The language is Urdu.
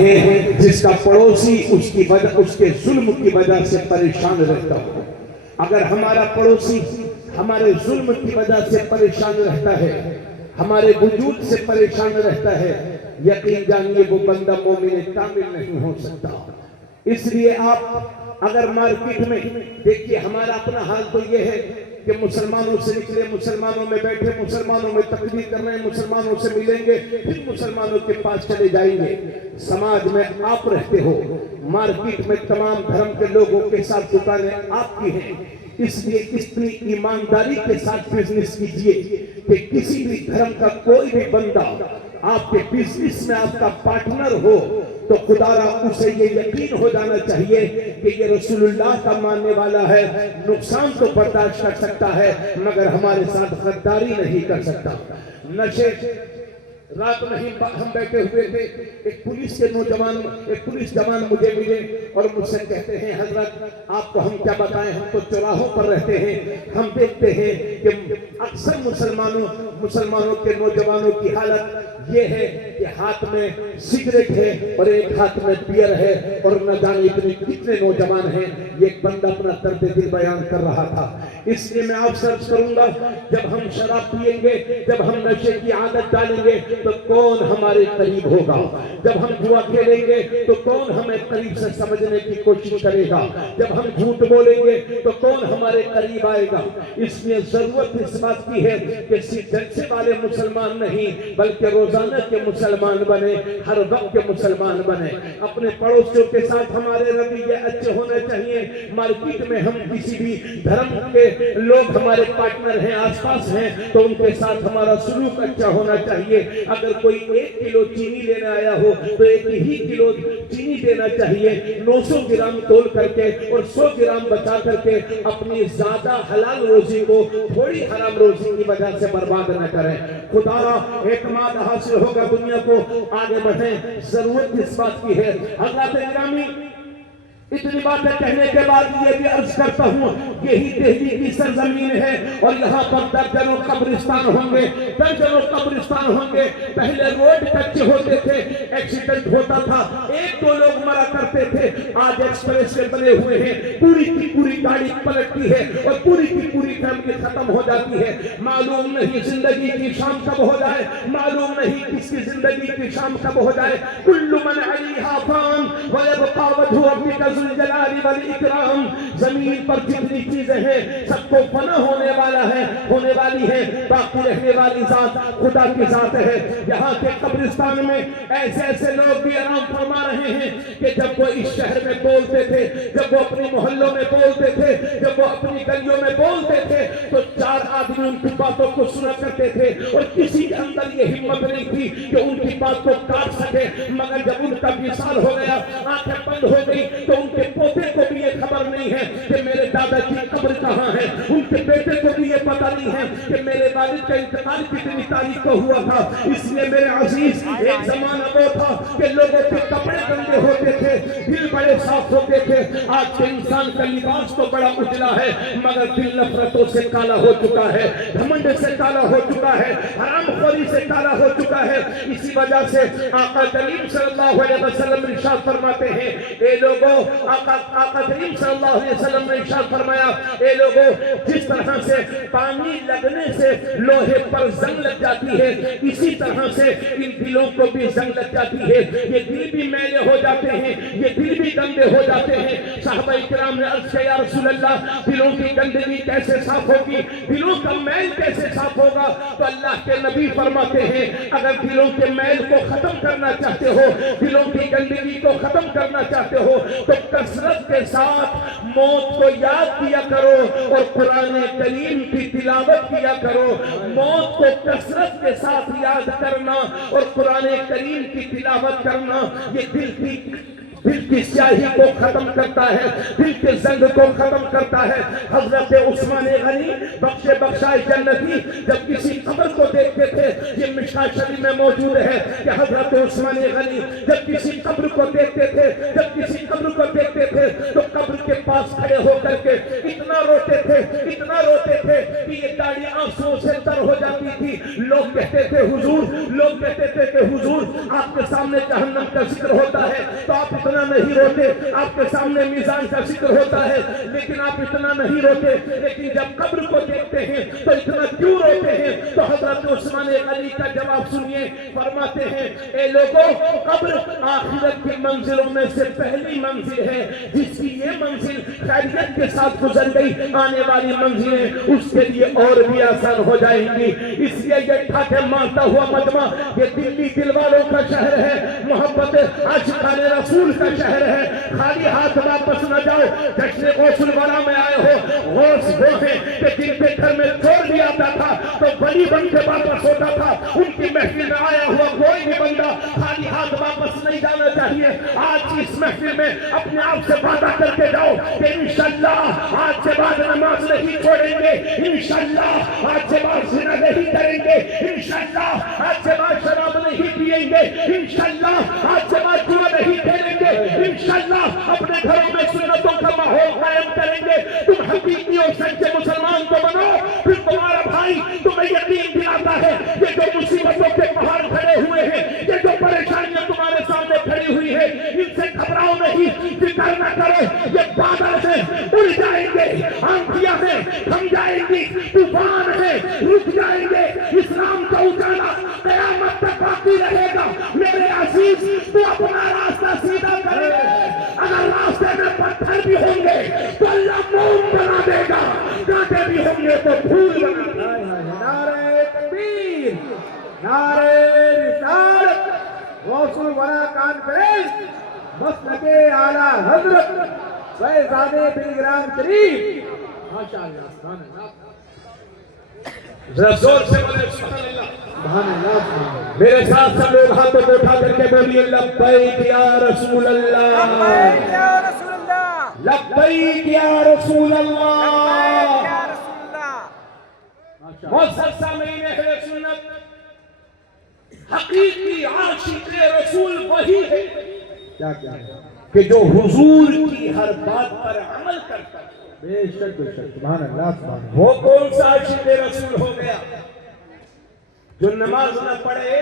جس کا پڑوسی اس کے ظلم کی وجہ سے پریشان رہتا ہو. اگر ہمارا پڑوسی ہمارے ظلم کی وجہ سے پریشان رہتا ہے، ہمارے وجود سے پریشان رہتا ہے، یقین جانیے وہ بندہ مومن کامل نہیں ہو سکتا. اس لیے آپ اگر مارکیٹ میں دیکھیے، ہمارا اپنا حال تو یہ ہے کہ مسلمانوں سے نکلے، مسلمانوں میں بیٹھے، مسلمانوں میں تقریر کر رہے ہیں، مسلمانوں سے ملیں گے، پھر مسلمانوں کے پاس چلے جائیں گے. سماج میں آپ رہتے ہو، مارکیٹ میں تمام دھرم کے لوگوں کے ساتھ دکانیں آپ کی ہیں. اس لیے اتنی ایمانداری کے ساتھ بزنس کیجئے کہ کسی بھی دھرم کا کوئی بھی بندہ آپ کے بزنس میں آپ کا پارٹنر ہو تو خدا را اسے یہ یقین ہو جانا چاہیے کہ یہ رسول اللہ کا ماننے والا ہے. نقصان تو برداشت کر سکتا ہے مگر ہمارے ساتھ غداری نہیں کر سکتا. نشے رات میں ہم بیٹھے ہوئے تھے، ایک پولیس جوان مجھے ملے اور مجھ سے کہتے ہیں حضرت آپ کو ہم کیا بتائیں، ہم تو چوراہوں پر رہتے ہیں، ہم دیکھتے ہیں کہ اکثر مسلمانوں کے نوجوانوں کی حالت یہ ہے کہ ہاتھ میں سگریٹ ہے اور ایک ہاتھ میں بیئر ہے اور نہ جانے کتنے نوجوان ہیں. یہ ایک بندہ اپنا درد دل بیان کر رہا تھا. اس لیے میں آپ سے عرض کروں گا، جب ہم شراب پیئیں گے، جب ہم نشے کی عادت ڈالیں گے تو کون ہمارے قریب ہوگا؟ جب ہم جوا کھیلیں گے تو کون ہمیں قریب سے سمجھنے کی کوشش کرے گا؟ جب ہم جھوٹ بولیں گے تو کون ہمارے قریب آئے گا؟ اس لیے ضرورت اس بات کی ہے کہ صرف جلسے والے مسلمان نہیں بلکہ روزانہ کے مسلمان بنے، ہر وقت کے مسلمان بنے. اپنے پڑوسیوں کے ساتھ ہمارے رویے اچھے ہونے چاہیے. مارکیٹ میں ہم کسی بھی دھرم کے لوگ ہمارے پارٹنر ہیں، آس پاس ہیں، تو ان کے ساتھ ہمارا سلوک اچھا ہونا چاہیے. اگر کوئی 1 کلو چینی لینے آیا ہو تو 1 ہی کلو چینی دینا چاہیے. 900 گرام تول کر کے اور 100 گرام بچا کر کے اپنی زیادہ حلال روزی کو تھوڑی حرام روزی کی وجہ سے برباد نہ کریں. خدا اعتماد حاصل ہوگا، دنیا کو آگے بڑھیں. ضرورت اس بات کی ہے. حضرات گرامی، اتنی باتیں کہنے کے بعد یہ بھی عرض کرتا ہوں، یہی دہلی کی سرزمین ہے اور یہاں پر درجنوں قبرستان ہوں گے، درجنوں قبرستان ہوں گے. پہلے روڈ کچے ہوتے تھے، ایکسیڈنٹ ہوتا تھا، 1-2 لوگ مرا کرتے تھے. آج ایکسپریس وے بنے ہوئے ہیں، پوری کی پوری گاڑی پلٹتی ہے اور پوری کی پوری فیملی ختم ہو جاتی ہے. معلوم نہیں زندگی کی شام کب ہو جائے، معلوم نہیں کس کی زندگی کی شام کب ہو جائے. کل من علیہا فان ویبقى وجہ ربک ذو الجلال والاکرام. زمین پر جتنی چیزیں ہیں سب کو فنا ہونے والا ہے، ہونے والی ہے. باقی رہنے والی ذات خدا کی ذات ہے. یہاں کے قبرستان میں ایسے ایسے لوگ بھی آرام فرما رہے ہیں کہ جب وہ اس شہر میں بولتے تھے، جب وہ اپنی محلوں میں بولتے تھے، جب وہ اپنی گلیوں میں بولتے تھے تو 4 آدمی ان کی باتوں کو سنا کرتے تھے اور کسی کے اندر یہ ہمت نہیں تھی کہ ان کی بات کو کاٹ سکے. مگر جب ان کا وصال ہو گیا، آنکھیں بند ہو گئی، تو ان کے پوتے کو بھی یہ خبر نہیں ہے کہ میرے دادا کی قبر کہاں ہے. ان کے بیٹے کو بھی یہ پتہ نہیں ہے کہ میرے والد کا انتقال کتنی تاریخ کو ہوا تھا. اس لیے میرے عزیز، ایک زمانہ وہ تھا کہ لوگوں کے کپڑے گندے ہوتے تھے، دل بڑے صاف ہوتے تھے. آج کے انسان کا لباس تو بڑا اجلا ہے مگر دل نفرتوں سے کالا ہو چکا ہے، گھمنڈ سے کالا ہو چکا ہے، حرام خوری سے کالا ہو چکا ہے. اسی وجہ سے آقا کریم صلی اللہ علیہ وسلم ارشاد فرماتے ہیں، اے لوگوں، آقا کریم صلی اللہ علیہ وسلم نے ارشاد فرمایا، اے لوگوں، جس طرح سے پانی لگنے سے لوہے پر زنگ لگ جاتی ہے، اسی طرح سے ان دلوں کو بھی زنگ لگ جاتی ہے. یہ دل بھی میلے ہو جاتے ہیں، یہ دل بھی گندے ہو جاتے ہیں. صحابہ کرام نے عرض کیا، یا رسول اللہ، دلوں کی گندگی کیسے صاف ہوگی، دلوں کا میل کیسے صاف ہوگا؟ تو اللہ کے نبی فرماتے ہیں، اگر دلوں کے میل کو ختم کرنا چاہتے ہو، دلوں کی گندگی کو ختم کرنا چاہتے ہو تو کثرت کے ساتھ موت کو یاد کیا کرو اور قرآن کریم کی تلاوت کیا کرو. موت کو کثرت کے ساتھ یاد کرنا اور قرآن کریم کی تلاوت کرنا، یہ دل کی سیاہی کو ختم کرتا ہے، دل کے زنگ کو ختم کرتا ہے. حضرت عثمان غنی بخشائے جنتی جب کسی قبر کو دیکھتے تھے، یہ مشکوٰۃ شریف میں موجود ہے کہ حضرت عثمان غنی جب کسی قبر کو دیکھتے تھے، جب کسی قبر کو دیکھتے تھے تو قبر کے پاس کھڑے ہو کر کے اتنا روتے تھے کہ یہ داڑھی آنسوؤں سے تر ہو جاتی تھی، لوگ کہتے تھے حضور آپ کے سامنے جہنم کا ذکر ہوتا ہے تو آپ اتنا نہیں روتے، آپ کے سامنے میزان کا ذکر ہوتا ہے لیکن آپ اتنا نہیں روتے، لیکن جب قبر کو دیکھتے ہیں تو اتنا کیوں روتے ہیں؟ تو حضرت عثمان غنی کا جواب سنیے، فرماتے ہیں اے لوگوں، قبر آخرت کی منزلوں میں سے پہلی منزل ہے، جس کی یہ منزل خیریت کے ساتھ گزر گئی، آنے والی منزلیں اس کے لیے اور بھی آسان ہو جائیں گی۔ اس لیے یہ ٹھاٹھے مارتا ہوا مجمع، یہ دلی دل والوں کا شہر ہے، محبت عاشقان رسول کا شہر ہے، خالی ہاتھ واپس نہ جاؤ۔ جشن غسل والا میں آئے ہو، غوث وہ ہیں کہ جن کے گھر میں چھوڑ دیا تھا تو بڑی بن کے واپس ہوتا تھا، ان کی محفل میں آیا ہوا کوئی بھی بندہ خالی ہاتھ واپس نہیں جانا چاہیے۔ آج اس محفل میں اپنے آپ سے وعدہ کر کے جاؤ کہ انشاءاللہ آج سے بعد نماز نہیں چھوڑیں گے، انشاءاللہ آج سے بعد زنا نہیں کریں گے، انشاءاللہ آج سے بعد شراب نہیں پیئیں گے، انشاءاللہ آج سے بعد جوا نہیں کھیلیں گے، انشاءاللہ اپنے گھروں میں سنتوں کا ماحول قائم کریں گے۔ تم حقیقی اور سچے مسلمان کو بنو، پھر تمہارا بھائی تمہیں یقین دلاتا ہے یہ جو مصیبتوں کے پہاڑ کھڑے ہوئے ہیں، یہ جو پریشانیاں تمہارے سامنے کھڑی ہوئی ہیں، ان سے گھبراؤ نہیں، فکر نہ کرو، یہ بادل ہیں اڑ جائیں گے، آندھیاں ہیں تھم جائیں گی، طوفان ہیں رک جائیں گے، اسلام کا اجالا قیامت تک باقی رہے گا۔ میرے عزیز، تو اپنا راستہ سیدھا کرے، اگر راستے میں پتھر بھی ہوں گے تو اللہ موم بنا دے گا، کانٹے بھی ہوں گے تو پھول بنا دے گا۔ نعرہ تکبیر، نعرہ رسالت، غوث الورا کانفرنس، مسلک اعلیٰ حضرت فیضادہ بلگرام شریف۔ ماشاءاللہ، سبحان اللہ، ذرا زور سے بولے سبحان اللہ۔ سبحان اللہ، سبحان اللہ۔ میرے ساتھ سب لوگ ہاتھوں کو اٹھا کر کے بولیے لبیک یا رسول اللہ، لبیک یا رسول اللہ، لبیک یا رسول اللہ۔ لبیک یا رسول اللہ۔ معزز سامعین اہل سنت، حقیقی عاشق رسول وہی ہے کیا کیا ہے؟ کہ جو حضور کی ہر بات پر عمل کرتا ہے۔ بے شک بے شک، سبحان اللہ، سبحان اللہ۔ وہ کون سا عاشق رسول ہو گیا جو نماز نہ پڑھے